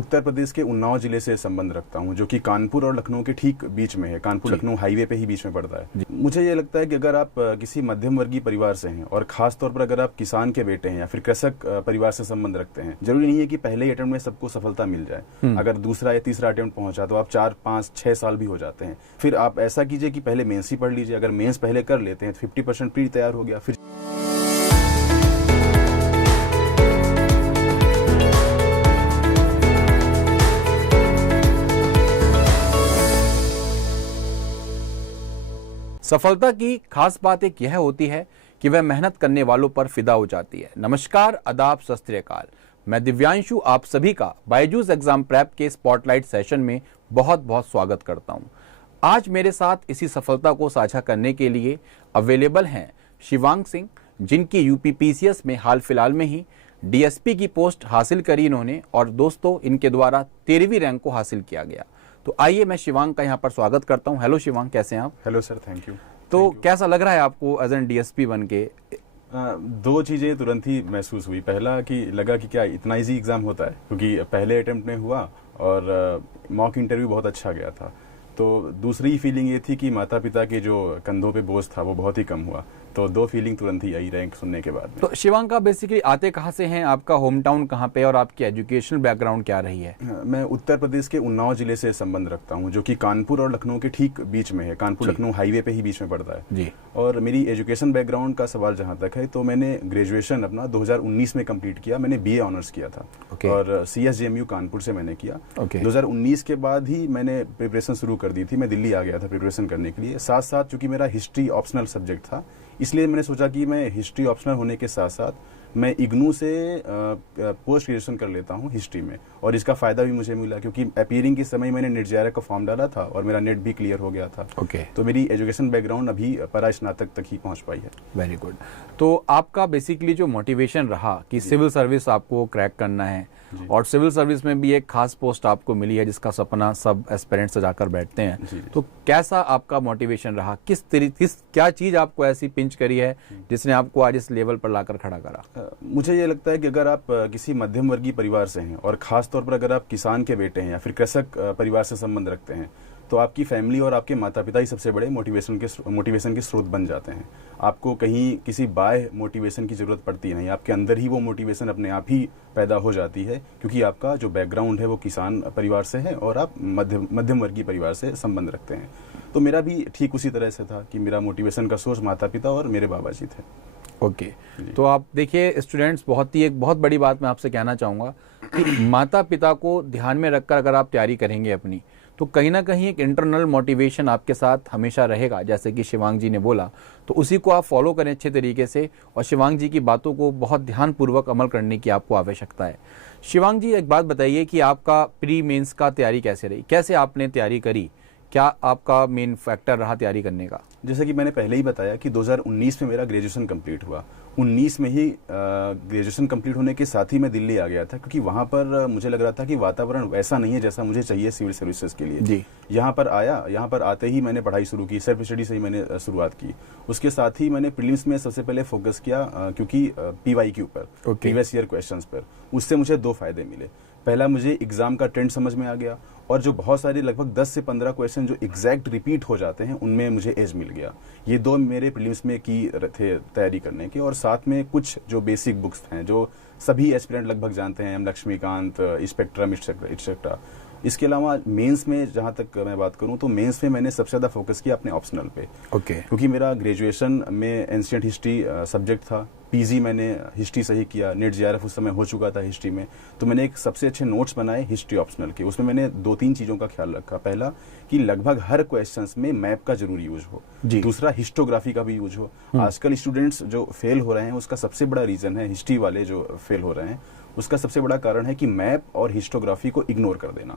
उत्तर प्रदेश के उन्नाव जिले से संबंध रखता हूं, जो कि कानपुर और लखनऊ के ठीक बीच में है। कानपुर लखनऊ हाईवे पे ही बीच में पड़ता है। मुझे ये लगता है कि अगर आप किसी मध्यम वर्गीय परिवार से हैं और खास तौर पर अगर आप किसान के बेटे हैं या फिर कृषक परिवार से संबंध रखते हैं, जरूरी नहीं है कि पहले ही अटेम्प्ट में सबको सफलता मिल जाए। अगर दूसरा या तीसरा अटेम्प्ट पहुंचा तो आप 4, 5, 6 साल भी हो जाते हैं। फिर आप ऐसा कीजिए कि पहले मेंस ही पढ़ लीजिए। अगर मेंस पहले कर लेते हैं तो 50% प्री तैयार हो गया। फिर सफलता की खास बात एक यह होती है कि वह मेहनत करने वालों पर फिदा हो जाती है। नमस्कार, आदाब, सत श्री अकाल। मैं दिव्यांशु आप सभी का बायजूस एग्जाम प्रेप के स्पॉटलाइट सेशन में बहुत बहुत स्वागत करता हूं। आज मेरे साथ इसी सफलता को साझा करने के लिए अवेलेबल हैं शिवांग सिंह, जिनकी यूपीपीसीएस में हाल फिलहाल में ही डीएसपी की पोस्ट हासिल करी इन्होंने, और दोस्तों इनके द्वारा 13वीं रैंक को हासिल किया गया। तो आइए मैं शिवांग का यहाँ पर स्वागत करता हूँ। हेलो शिवांग, कैसे हैं आप? Hello sir, thank you. तो कैसा लग रहा है आपको एज एन डीएसपी बन के? दो चीजें तुरंत ही महसूस हुई। पहला कि लगा कि क्या इतना इजी एग्जाम होता है, क्योंकि पहले अटेम्प्ट में हुआ और मॉक इंटरव्यू बहुत अच्छा गया था। तो दूसरी फीलिंग ये थी कि माता पिता के जो कंधों पे बोझ था वो बहुत ही कम हुआ। तो दो फीलिंग तुरंत ही आई रैंक सुनने के बाद। तो शिवांग का बेसिकली आते कहाँ से हैं, आपका होम टाउन कहाँ पे और आपकी एजुकेशनल बैकग्राउंड क्या रही है? मैं उत्तर प्रदेश के उन्नाव जिले से संबंध रखता हूँ, जो कि कानपुर और लखनऊ के ठीक बीच में है। कानपुर लखनऊ हाईवे पे ही बीच में पड़ता है जी। और मेरी एजुकेशन बैकग्राउंड का सवाल जहाँ तक है, तो मैंने ग्रेजुएशन अपना 2019 में कंप्लीट किया। मैंने बीए ऑनर्स किया था और CSJMU कानपुर से मैंने किया। 2019 के बाद ही मैंने प्रिपरेशन शुरू कर दी थी। मैं दिल्ली आ गया था प्रिपरेशन करने के लिए। साथ साथ चूंकि मेरा हिस्ट्री ऑप्शनल सब्जेक्ट था, इसलिए मैंने सोचा कि मैं हिस्ट्री ऑप्शनल होने के साथ साथ मैं इग्नू से पोस्ट ग्रेजुएशन कर लेता हूँ हिस्ट्री में। और इसका फायदा भी मुझे मिला, क्योंकि अपीयरिंग के समय मैंने नेट JRF का फॉर्म डाला था और मेरा नेट भी क्लियर हो गया था। तो मेरी एजुकेशन बैकग्राउंड अभी परा स्नातक तक ही पहुँच पाई है। Very good. तो आपका बेसिकली जो मोटिवेशन रहा कि सिविल सर्विस आपको क्रैक करना है, और सिविल सर्विस में भी एक खास पोस्ट आपको मिली है जिसका सपना सब एस्पिरेंट्स सजाकर बैठते हैं, तो कैसा आपका मोटिवेशन रहा? क्या चीज आपको ऐसी पिंच करी है जिसने आपको आज इस लेवल पर लाकर खड़ा करा? मुझे ये लगता है कि अगर आप किसी मध्यम वर्गीय परिवार से हैं और खास तौर पर अगर आप किसान के बेटे हैं या फिर कृषक परिवार से संबंध रखते हैं, तो आपकी फैमिली और आपके माता पिता ही सबसे बड़े मोटिवेशन के स्रोत बन जाते हैं। आपको कहीं किसी बाह्य मोटिवेशन की जरूरत पड़ती नहीं, आपके अंदर ही वो मोटिवेशन अपने आप ही पैदा हो जाती है, क्योंकि आपका जो बैकग्राउंड है वो किसान परिवार से है और आप मध्यम वर्गीय परिवार से संबंध रखते हैं। तो मेरा भी ठीक उसी तरह से था कि मेरा मोटिवेशन का सोर्स माता पिता और मेरे बाबा जी थे। ओके। तो आप देखिए स्टूडेंट्स, एक बहुत बड़ी बात मैं आपसे कहना चाहूँगा कि माता पिता को ध्यान में रखकर अगर आप तैयारी करेंगे अपनी, तो कहीं ना कहीं एक इंटरनल मोटिवेशन आपके साथ हमेशा रहेगा। जैसे कि शिवांग जी ने बोला, तो उसी को आप फॉलो करें अच्छे तरीके से, और शिवांग जी की बातों को बहुत ध्यानपूर्वक अमल करने की आपको आवश्यकता है। शिवांग जी, एक बात बताइए कि आपका प्री मेंस का तैयारी कैसे रही, कैसे आपने तैयारी करी, क्या आपका मेन फैक्टर रहा तैयारी करने का? जैसे कि मैंने पहले ही बताया कि 2019 में मेरा ग्रेजुएशन कंप्लीट हुआ। 19 में ही ग्रेजुएशन कंप्लीट होने के साथ ही मैं दिल्ली आ गया था, क्योंकि वहाँ पर मुझे लग रहा था कि वातावरण वैसा नहीं है जैसा मुझे चाहिए सिविल सर्विसेज के लिए जी। यहाँ पर आते ही मैंने पढ़ाई शुरू की, सेल्फ स्टडी से ही मैंने शुरुआत की। उसके साथ ही मैंने प्रीलिम्स में सबसे पहले फोकस किया, क्योंकि PY के ऊपर, प्रीवियस ईयर क्वेश्चंस पर। उससे मुझे 2 फायदे मिले। पहला, मुझे एग्जाम का ट्रेंड समझ में आ गया, और जो बहुत सारे लगभग 10 से 15 क्वेश्चन जो एग्जैक्ट रिपीट हो जाते हैं उनमें मुझे एज मिल गया। ये 2 मेरे प्रीलिम्स में की थे तैयारी करने के। और साथ में कुछ जो बेसिक बुक्स हैं जो सभी एस्पिरेंट लगभग जानते हैं, लक्ष्मीकांत, स्पेक्ट्रम एक्सेट्रा। इसके अलावा मेंस में जहां तक मैं बात करूं, तो मेंस में मैंने सबसे ज्यादा फोकस किया अपने ऑप्शनल पे। क्योंकि मेरा ग्रेजुएशन में एंशिएंट हिस्ट्री सब्जेक्ट था, PG मैंने हिस्ट्री से ही किया, नेट JRF उस समय हो चुका था हिस्ट्री में। तो मैंने एक सबसे अच्छे नोट्स बनाए हिस्ट्री ऑप्शनल के। उसमें मैंने 2-3 चीजों का ख्याल रखा। पहला कि लगभग हर क्वेश्चंस में मैप का जरूर यूज हो। दूसरा, हिस्टोग्राफी का भी यूज हो। आजकल स्टूडेंट्स जो फेल हो रहे हैं उसका सबसे बड़ा रीजन है, हिस्ट्री वाले जो फेल हो रहे हैं उसका सबसे बड़ा कारण है कि मैप और हिस्टोग्राफी को इग्नोर कर देना।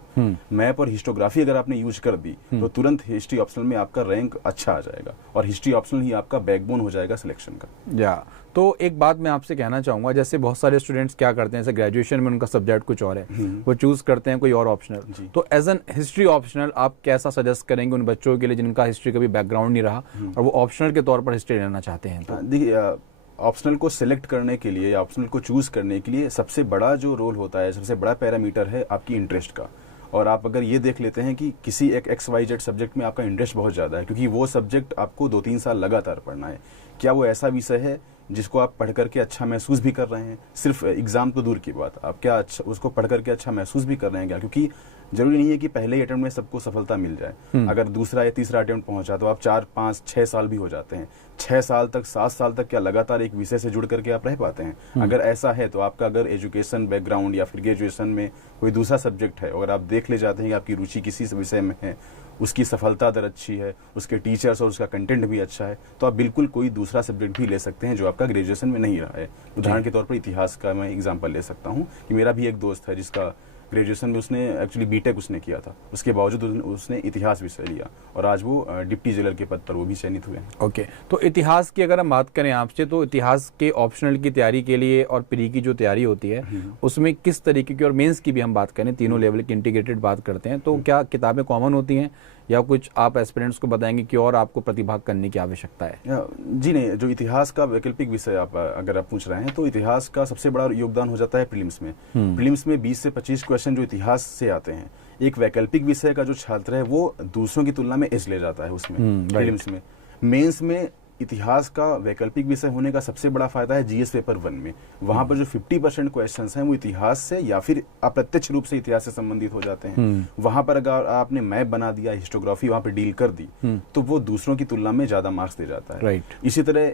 मैप और हिस्टोग्राफी अगर आपने यूज कर दी तो तुरंत हिस्ट्री ऑप्शनल में आपका रैंक अच्छा आ जाएगा, और हिस्ट्री ऑप्शनल ही आपका बैकबोन हो जाएगा सिलेक्शन का। तो एक बात मैं आपसे कहना चाहूंगा, जैसे बहुत सारे स्टूडेंट्स क्या करते हैं, जैसे ग्रेजुएशन में उनका सब्जेक्ट कुछ और है, वो चूज करते हैं कोई और ऑप्शनल। तो एज एन हिस्ट्री ऑप्शनल आप कैसा सजेस्ट करेंगे उन बच्चों के लिए जिनका हिस्ट्री का भी बैकग्राउंड नहीं रहा और वो ऑप्शनल के तौर पर हिस्ट्री लेना चाहते हैं? देखिए, ऑप्शनल को सिलेक्ट करने के लिए या ऑप्शनल को चूज करने के लिए सबसे बड़ा जो रोल होता है, सबसे बड़ा पैरामीटर है आपकी इंटरेस्ट का। और आप अगर ये देख लेते हैं कि किसी एक XYZ सब्जेक्ट में आपका इंटरेस्ट बहुत ज़्यादा है, क्योंकि वो सब्जेक्ट आपको 2-3 साल लगातार पढ़ना है, क्या वो ऐसा विषय है जिसको आप पढ़ करके अच्छा महसूस भी कर रहे हैं? सिर्फ एग्जाम तो दूर की बात, आप क्या अच्छा उसको पढ़ करके अच्छा महसूस भी कर रहे हैं क्या? क्योंकि जरूरी नहीं है कि पहले ही अटेम्प्ट में सबको सफलता मिल जाए। अगर दूसरा या तीसरा अटेम्प्ट पहुंचा तो आप 4, 5, 6 साल भी हो जाते हैं। 6 साल तक, 7 साल तक क्या लगातार एक विषय से जुड़ करके आप रह पाते हैं? अगर ऐसा है तो आपका अगर एजुकेशन बैकग्राउंड या फिर ग्रेजुएशन में कोई दूसरा सब्जेक्ट है और आप देख ले जाते हैं कि आपकी रुचि किसी विषय में है, उसकी सफलता दर अच्छी है, उसके टीचर्स और उसका कंटेंट भी अच्छा है, तो आप बिल्कुल कोई दूसरा सब्जेक्ट भी ले सकते हैं जो आपका ग्रेजुएशन में नहीं रहा है। उदाहरण के तौर पर इतिहास का मैं एग्जांपल ले सकता हूं कि मेरा भी एक दोस्त है जिसका ग्रेजुएशन में उसने एक्चुअली बीटेक उसने किया था, उसके बावजूद उसने इतिहास विषय लिया और आज वो डिप्टी जेलर के पद पर वो भी चयनित हुए हैं। ओके, तो इतिहास की अगर हम बात करें आपसे, तो इतिहास के ऑप्शनल की तैयारी के लिए और प्री की जो तैयारी होती है उसमें किस तरीके की, और मेंस की भी हम बात करें, तीनों लेवल की इंटीग्रेटेड बात करते हैं, तो क्या किताबें कॉमन होती हैं या कुछ आप एस्पिरेंट्स को बताएंगे कि और आपको प्रतिभाग करने की आवश्यकता है? जी नहीं, जो इतिहास का वैकल्पिक विषय अगर आप पूछ रहे हैं तो इतिहास का सबसे बड़ा योगदान हो जाता है प्रीलिम्स में। प्रीलिम्स में 20 से 25 क्वेश्चन जो इतिहास से आते हैं। एक वैकल्पिक विषय का जो छात्र है वो दूसरों की तुलना में एज ले जाता है उसमें प्रीलिम्स में। मेंस में इतिहास का वैकल्पिक विषय होने का सबसे बड़ा फायदा है जीएस पेपर 1 में। वहां पर जो 50% क्वेश्चंस हैं वो इतिहास से या फिर अप्रत्यक्ष रूप से इतिहास से संबंधित हो जाते हैं। वहां पर अगर आपने मैप बना दिया, हिस्टोग्राफी वहां पर डील कर दी, तो वो दूसरों की तुलना में ज्यादा मार्क्स दे जाता है। इसी तरह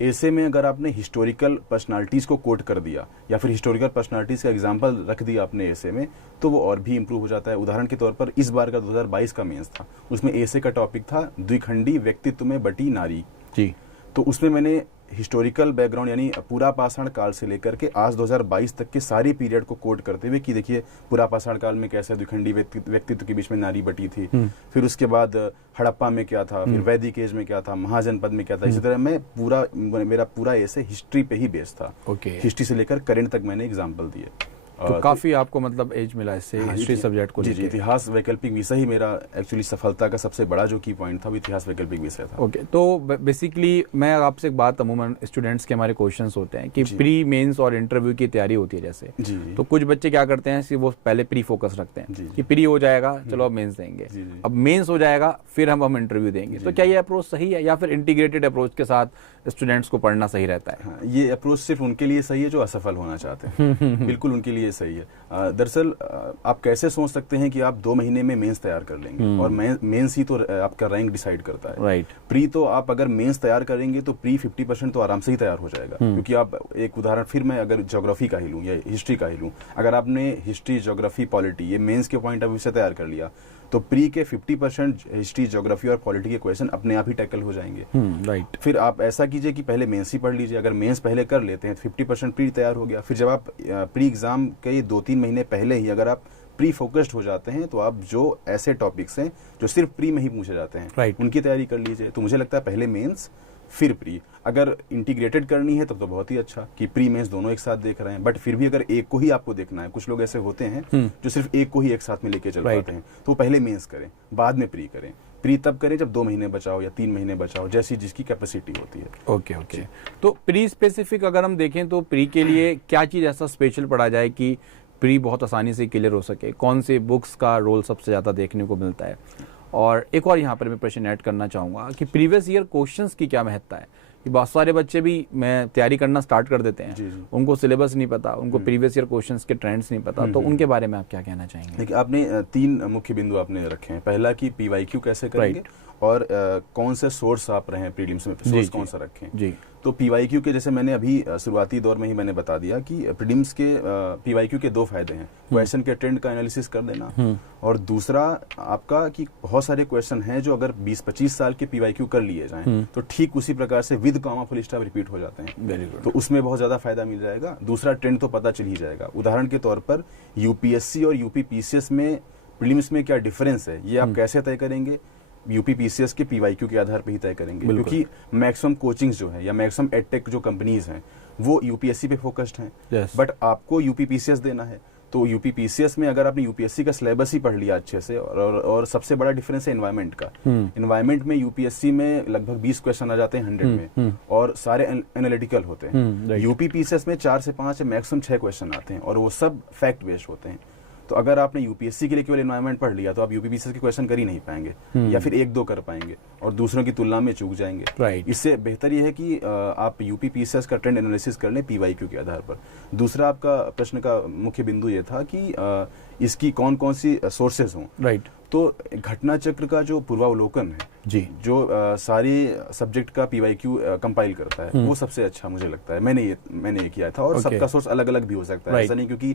एसे में अगर आपने हिस्टोरिकल पर्सनालिटीज को कोट कर दिया या फिर हिस्टोरिकल पर्सनालिटीज का एग्जांपल रख दिया अपने एसे में, तो वो और भी इंप्रूव हो जाता है। उदाहरण के तौर पर इस बार का 2022 का मेंस था, उसमें एसे का टॉपिक था द्विखंडी व्यक्तित्व में बटी नारी जी। तो उसमें मैंने हिस्टोरिकल बैकग्राउंड यानी पूरा पाषाण काल से लेकर के आज 2022 तक के सारे पीरियड को कोट करते हुए कि देखिए पूरा पाषाण काल में कैसे द्विखंडी व्यक्तित्व के बीच में नारी बटी थी, फिर उसके बाद हड़प्पा में क्या था, फिर वैदिक एज में क्या था, महाजनपद में क्या था। इसी तरह मैं मेरा पूरा ऐसे हिस्ट्री पे ही बेस्ड था। हिस्ट्री से लेकर करेंट तक मैंने एग्जाम्पल दिए। तो काफी आपको मतलब एज मिला इससे हिस्ट्री सब्जेक्ट को। जी, इतिहास वैकल्पिक विषय ही मेरा एक्चुअली सफलता का सबसे बड़ा जो की पॉइंट था वो इतिहास वैकल्पिक विषय था। ओके, तो बेसिकली मैं आपसे एक बात, अमूमन स्टूडेंट्स के हमारे क्वेश्चंस होते हैं कि प्री मेंस और इंटरव्यू की तैयारी होती है जैसे, तो कुछ बच्चे क्या करते हैं कि वो पहले प्री फोकस रखते हैं कि प्री हो जाएगा चलो अब मेंस देंगे, अब मेंस हो जाएगा फिर हम इंटरव्यू देंगे। तो क्या ये अप्रोच सही है या फिर इंटीग्रेटेड अप्रोच के साथ स्टूडेंट्स को पढ़ना सही रहता है? ये अप्रोच सिर्फ उनके लिए सही है जो असफल होना चाहते हैं। बिल्कुल उनके लिए सही है। दरअसल आप कैसे सोच सकते हैं कि आप 2 महीने में मेंस तैयार कर लेंगे, और मेंस ही तो आपका रैंक डिसाइड करता है। राइट। प्री तो आप अगर मेंस तैयार करेंगे तो प्री 50% तो आराम से ही तैयार हो जाएगा। क्योंकि आप एक उदाहरण फिर मैं अगर ज्योग्राफी का ही लूं या हिस्ट्री का ही लूं, अगर आपने हिस्ट्री, ज्योग्राफी, पॉलिटी ये मेंस के पॉइंट ऑफ व्यू से तैयार कर लिया तो प्री के 50% हिस्ट्री, ज्योग्राफी और पॉलिटी के क्वेश्चन अपने आप ही टैकल हो जाएंगे। राइट। फिर आप ऐसा कीजिए कि पहले मेंस ही पढ़ लीजिए। अगर मेंस पहले कर लेते हैं तो 50% प्री तैयार हो गया। फिर जब आप प्री एग्जाम के 2-3 महीने पहले ही अगर आप प्री फोकस्ड हो जाते हैं तो आप जो ऐसे टॉपिक्स हैं जो सिर्फ प्री में ही पूछे जाते हैं उनकी तैयारी कर लीजिए। तो मुझे लगता है पहले मेंस फिर प्री। अगर इंटीग्रेटेड करनी है तब तो बहुत ही अच्छा कि प्री मेंस दोनों एक साथ देख रहे हैं, बट फिर भी अगर एक को ही आपको देखना है, कुछ लोग ऐसे होते हैं जो सिर्फ एक को ही एक साथ में लेके चल पाते हैं, तो पहले मेंस करें बाद में प्री करें। प्री तब करें जब 2 महीने बचाओ या 3 महीने बचाओ, जैसी जिसकी कैपेसिटी होती है। ओके। तो प्री स्पेसिफिक अगर हम देखें तो प्री के लिए क्या चीज ऐसा स्पेशल पढ़ा जाए कि प्री बहुत आसानी से क्लियर हो सके? कौन से बुक्स का रोल सबसे ज्यादा देखने को मिलता है? और एक और यहाँ पर मैं प्रश्न ऐड करना चाहूंगा कि प्रीवियस ईयर क्वेश्चंस की क्या महत्ता है? कि बहुत सारे बच्चे भी मैं तैयारी करना स्टार्ट कर देते हैं, उनको सिलेबस नहीं पता, उनको प्रीवियस ईयर क्वेश्चंस के ट्रेंड्स नहीं पता, तो उनके बारे में आप क्या कहना चाहेंगे? देखिए, आपने 3 मुख्य बिंदु आपने रखे हैं। पहला कि पीवाईक्यू कैसे करेंगे और कौन से सोर्स आप रहे हैं प्रीलिम्स में, सोर्स कौन सा रखें जी। तो पीवाईक्यू के जैसे मैंने अभी शुरुआती दौर में ही मैंने बता दिया कि प्रीलिम्स के पीवाईक्यू के 2 फायदे हैं। क्वेश्चन के ट्रेंड का एनालिसिस कर देना, और दूसरा आपका कि बहुत सारे क्वेश्चन हैं जो अगर 20-25 साल के पीवाईक्यू कर लिए जाएं तो ठीक उसी प्रकार से with comma full stop repeat हो जाते हैं। Very good. तो उसमें बहुत ज्यादा फायदा मिल जाएगा। दूसरा ट्रेंड तो पता चल ही जाएगा। उदाहरण के तौर पर यूपीएससी और यूपीपीसीएस में प्रीलिम्स में क्या डिफरेंस है ये आप कैसे तय करेंगे? यूपीपीसीएस के पीवाईक्यू के आधार पर ही तय करेंगे, क्योंकि मैक्सिमम कोचिंग्स जो है या मैक्सिमम एडटेक जो कंपनीज हैं वो यूपीएससी पे फोकस्ड हैं, बट आपको यूपीपीसीएस देना है तो यूपी पीसीएस में अगर आपने यूपीएससी का सिलेबस ही पढ़ लिया अच्छे से, और सबसे बड़ा डिफरेंस है एनवायरनमेंट का। एनवायरनमेंट में यूपीएससी में लगभग 20 क्वेश्चन आ जाते हैं 100 में, और सारे एनालिटिकल होते हैं। यूपी पीसीएस में 4 से 5 मैक्सिमम 6 क्वेश्चन आते हैं, और वो सब फैक्ट बेस्ड होते हैं। तो अगर आपने यूपीएससी के लिए केवल एनवायरनमेंट पढ़ लिया तो आप यूपी पीसीएस के क्वेश्चन कर ही नहीं पाएंगे, या फिर 1-2 कर पाएंगे और दूसरों की तुलना में चूक जाएंगे। इससे बेहतर ये है कि आप यूपी पीसीएस का ट्रेंड एनालिसिस कर लें पीवाईक्यू के आधार पर। दूसरा आपका प्रश्न का मुख्य बिंदु ये था कि इसकी कौन कौन सी सोर्सेज हों। तो घटना चक्र का जो पूर्वावलोकन है जी, जो सारी सब्जेक्ट का पीवाईक्यू कंपाइल करता है, वो सबसे अच्छा मुझे लगता है। मैंने ये किया था, और सबका सोर्स अलग अलग भी हो सकता है, ऐसा नहीं क्योंकि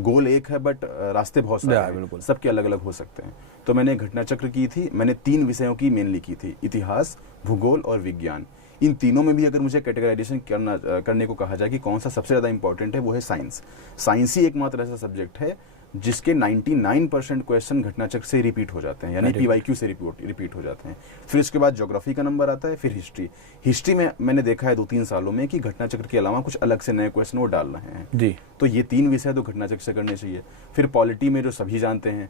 गोल एक है बट रास्ते बहुत सारे हैं, सबके अलग अलग हो सकते हैं। तो मैंने घटना चक्र की थी, मैंने 3 विषयों की मेनली की थी, इतिहास, भूगोल और विज्ञान। इन तीनों में भी अगर मुझे कैटेगराइजेशन करने को कहा जाए कि कौन सा सबसे ज्यादा इंपॉर्टेंट है, वो है साइंस। साइंस ही एकमात्र ऐसा सब्जेक्ट है जिसके 99% क्वेश्चन घटना चक्र से रिपीट हो जाते हैं, यानी पीवाईक्यू से रिपीट हो जाते हैं। फिर उसके बाद ज्योग्राफी का नंबर आता है, फिर हिस्ट्री में मैंने देखा है 2-3 सालों में कि घटना चक्र के अलावा कुछ अलग से नए क्वेश्चन वो डाल रहे हैं जी। तो ये 3 विषय तो घटना चक्र से करने चाहिए। फिर पॉलिटी में जो सभी जानते हैं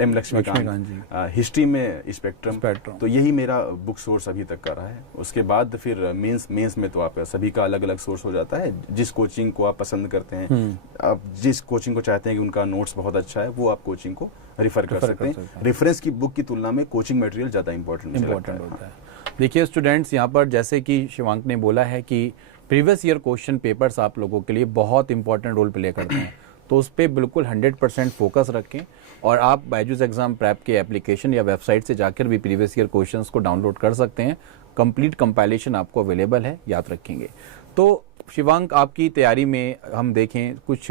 एम लक्ष्मीकांत, हिस्ट्री में स्पेक्ट्रम, तो यही मेरा बुक सोर्स अभी तक का रहा है। उसके बाद फिर मेंस में तो आप सभी का अलग अलग सोर्स हो जाता है। जिस कोचिंग को आप पसंद करते हैं, आप जिस कोचिंग को चाहते हैं कि उनका नोट्स बहुत अच्छा है, वो आप कोचिंग को रेफर कर सकते हैं। रेफरेंस की बुक की तुलना में कोचिंग मटेरियल ज्यादा इंपॉर्टेंट होता है। देखिए स्टूडेंट्स, यहाँ पर जैसे कि शिवांक ने बोला है कि प्रीवियस ईयर क्वेश्चन पेपर्स आप लोगों के लिए बहुत इंपॉर्टेंट रोल प्ले करते हैं, तो उस पर बिल्कुल 100% फोकस रखें। और आप बायजूस एग्जाम प्रेप के एप्लीकेशन या वेबसाइट से जाकर भी प्रीवियस ईयर क्वेश्चंस को डाउनलोड कर सकते हैं। कंप्लीट कंपाइलेशन आपको अवेलेबल है, याद रखेंगे। तो शिवांक, आपकी तैयारी में हम देखें, कुछ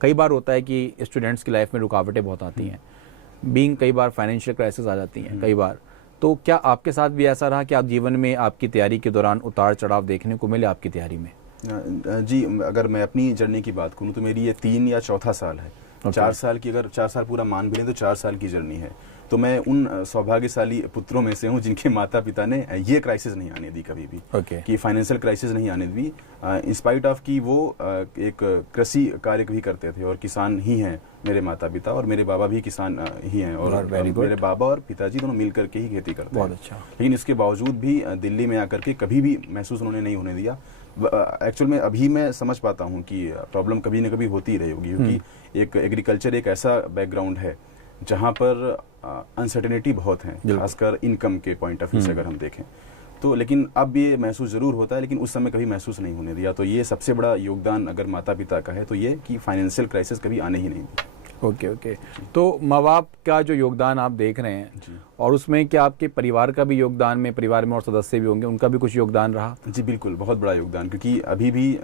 कई बार होता है कि स्टूडेंट्स की लाइफ में रुकावटें बहुत आती हैं, कई बार फाइनेंशियल क्राइसिस आ जाती हैं कई बार। तो क्या आपके साथ भी ऐसा रहा कि आप जीवन में आपकी तैयारी के दौरान उतार चढ़ाव देखने को मिले आपकी तैयारी में? जी, अगर मैं अपनी जर्नी की बात करूं तो मेरी ये 3 या चौथा साल है। 4 साल की, अगर 4 साल पूरा मान भी लें तो 4 साल की जर्नी है। तो मैं उन सौभाग्यशाली पुत्रों में से हूँ जिनके माता पिता ने ये क्राइसिस नहीं आने दी कभी भी, कि फाइनेंशियल क्राइसिस नहीं आने दी, इंस्पाइट ऑफ कि वो एक कृषि कार्य भी करते थे और किसान ही हैं मेरे माता पिता, और मेरे बाबा भी किसान ही हैं, और मेरे बाबा और पिताजी दोनों मिल करके ही खेती करते हैं। अच्छा। लेकिन इसके बावजूद भी दिल्ली में आकर के कभी भी महसूस उन्होंने नहीं होने दिया। एक्चुअल में अभी मैं समझ पाता हूँ कि प्रॉब्लम कभी न कभी होती रही होगी, क्योंकि एक एग्रीकल्चर एक ऐसा बैकग्राउंड है जहाँ पर अनसर्टेनिटी बहुत है, खासकर इनकम के पॉइंट ऑफ व्यू से अगर हम देखें तो। लेकिन अब ये महसूस जरूर होता है, लेकिन उस समय कभी महसूस नहीं होने दिया। तो ये सबसे बड़ा योगदान अगर माता पिता का है तो ये कि फाइनेंशियल क्राइसिस कभी आने ही नहीं दी। ओके। तो माँ बाप का जो योगदान आप देख रहे हैं, और उसमें क्या आपके परिवार का भी योगदान में, परिवार में और सदस्य भी होंगे, उनका भी कुछ योगदान रहा? जी बिल्कुल, बहुत बड़ा योगदान, क्योंकि अभी भी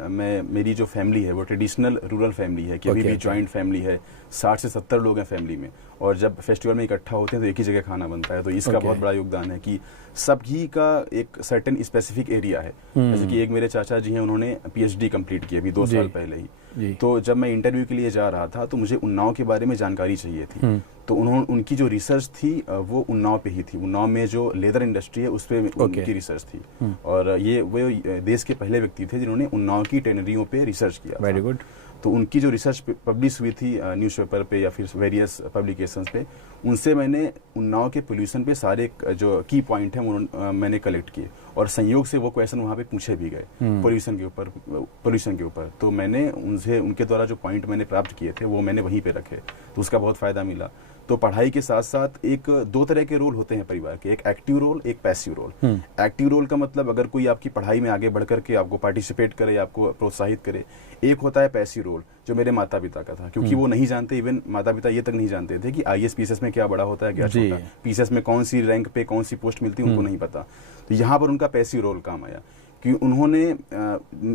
मेरी जो फैमिली है वो ट्रेडिशनल रूरल फैमिली है, कि अभी भी जॉइंट फैमिली है, 60 से 70 लोग हैं फैमिली में, और जब फेस्टिवल में इकट्ठा होते हैं तो एक ही जगह खाना बनता है। तो इसका बहुत बड़ा योगदान है कि सबकी का एक सर्टेन स्पेसिफिक एरिया है। जैसे कि एक मेरे चाचा जी हैं, उन्होंने PhD कंप्लीट की अभी 2 साल पहले ही। तो जब मैं इंटरव्यू के लिए जा रहा था तो मुझे उन्नाव के बारे में जानकारी चाहिए थी, तो उनकी जो रिसर्च थी वो उन्नाव पे ही थी। उन्नाव में जो लेदर इंडस्ट्री है उस पे उनकी रिसर्च थी, और वो देश के पहले व्यक्ति थे जिन्होंने उन्नाव की टेनरियों पे रिसर्च किया। Very good. तो उनकी जो रिसर्च पब्लिश हुई थी न्यूज़पेपर पे या फिर वेरियस पब्लिकेशंस पे, उनसे मैंने उन्नाव के पोल्यूशन पे सारे जो की पॉइंट हैं मैंने कलेक्ट किए, और संयोग से वो क्वेश्चन वहाँ पे पूछे भी गए पोल्यूशन के ऊपर। तो मैंने उनके द्वारा जो पॉइंट मैंने प्राप्त किए थे वो मैंने वहीं पे रखे, तो उसका बहुत फायदा मिला। तो पढ़ाई के साथ साथ 2 तरह के रोल होते हैं परिवार के, एक एक्टिव रोल, एक पैसिव रोल। एक्टिव रोल का मतलब अगर कोई आपकी पढ़ाई में आगे बढ़ करके आपको पार्टिसिपेट करे, आपको प्रोत्साहित करे। एक होता है पैसिव रोल, जो मेरे माता पिता का था, क्योंकि वो नहीं जानते, इवन माता पिता ये तक नहीं जानते थे कि IAS PCS में क्या बड़ा होता है, क्या छोटा, PCS में कौन सी रैंक पे कौन सी पोस्ट मिलती है, उनको नहीं पता। तो यहाँ पर उनका पैसिव रोल काम आया, कि उन्होंने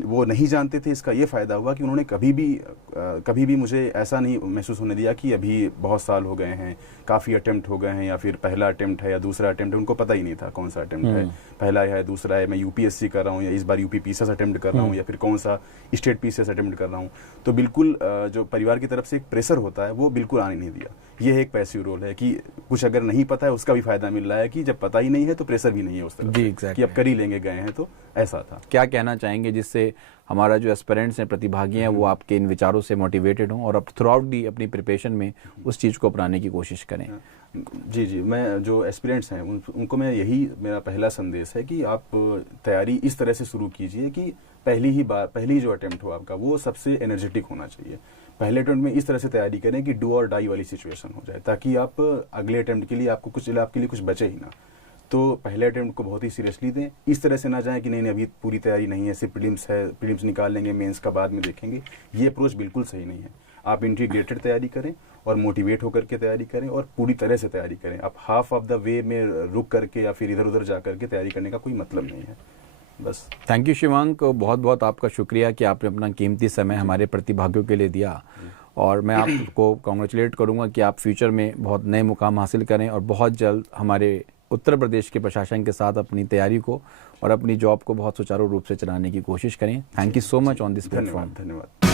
वो नहीं जानते थे। इसका ये फायदा हुआ कि उन्होंने कभी भी मुझे ऐसा नहीं महसूस होने दिया कि अभी बहुत साल हो गए हैं, काफ़ी अटेम्प्ट हो गए हैं, या फिर पहला अटेम्प्ट है या दूसरा अटेम्प्ट है। उनको पता ही नहीं था कौन सा अटेम्प्ट है, पहला है, दूसरा है, मैं UPSC कर रहा हूँ या इस बार UP PCS अटेम्प्ट कर रहा हूँ, या फिर कौन सा स्टेट PCS अटेम्प्ट कर रहा हूँ। तो बिल्कुल जो परिवार की तरफ से एक प्रेशर होता है वो बिल्कुल आने नहीं दिया। ये एक पैसिव रोल है कि कुछ अगर नहीं पता है उसका भी फायदा मिल रहा है कि जब पता ही नहीं है तो प्रेशर भी नहीं है उस तरह जी, से exactly. कि अब कर ही लेंगे, गए हैं तो ऐसा था। क्या कहना चाहेंगे जिससे हमारा जो एस्पिरेंट्स हैं, प्रतिभागी हैं, वो आपके इन विचारों से मोटिवेटेड हों और अब थ्रू आउट दी अपनी प्रिपरेशन में उस चीज़ को अपनाने की कोशिश करें? जी, मैं जो एस्पिरेंट्स हैं उनको मैं यही मेरा पहला संदेश है कि आप तैयारी इस तरह से शुरू कीजिए कि पहली जो अटेम्प्ट हो आपका वो सबसे एनर्जेटिक होना चाहिए। पहले अटेम्प्ट में इस तरह से तैयारी करें कि डू और डाई वाली सिचुएशन हो जाए, ताकि आप अगले अटेम्प्ट के लिए आपके लिए कुछ बचे ही ना। तो पहले अटेम्प्ट को बहुत ही सीरियसली दें, इस तरह से ना जाएं कि नहीं अभी पूरी तैयारी नहीं है, सिर्फ प्रीलिम्स निकाल लेंगे, मेंस का बाद में देखेंगे। ये अप्रोच बिल्कुल सही नहीं है। आप इंटीग्रेटेड तैयारी करें और मोटिवेट होकर के तैयारी करें और पूरी तरह से तैयारी करें। आप हाफ ऑफ द वे में रुक करके या फिर इधर उधर जा करके तैयारी करने का कोई मतलब नहीं है। बस। थैंक यू शिवांक, बहुत बहुत आपका शुक्रिया कि आपने अपना कीमती समय हमारे प्रतिभागियों के लिए दिया, और मैं आपको कॉन्ग्रेचुलेट करूंगा कि आप फ्यूचर में बहुत नए मुकाम हासिल करें और बहुत जल्द हमारे उत्तर प्रदेश के प्रशासन के साथ अपनी तैयारी को और अपनी जॉब को बहुत सुचारू रूप से चलाने की कोशिश करें। Thank you so much on this platform. धन्यवाद।